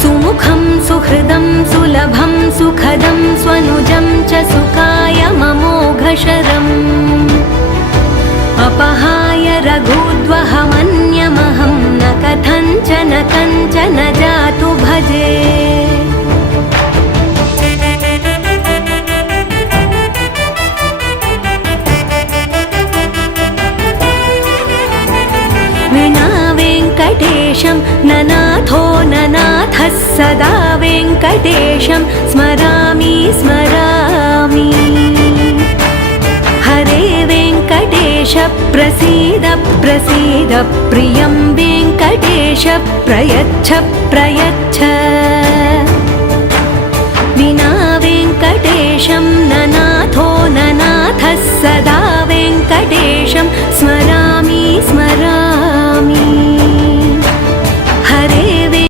सुमुखं सुहृदं सुलभं सुखदं स्वनुजं च सुखाय ममोघशरम् अपहाय रघुद्वहमन्यमहं न कथञ्चन कञ्चन जातु भजे विना वेङ्कटेशं ननाथो ननाथः सदा वेङ्कटेशं स्मरामि स्मरामि हरे वेङ्कटेश प्रसीद प्रसीद प्रियं वेङ्कटेश प्रयच्छ प्रयच्छ विना वेङ्कटेशं ननाथो ननाथः सदा वेङ्कटेशं स्मरामि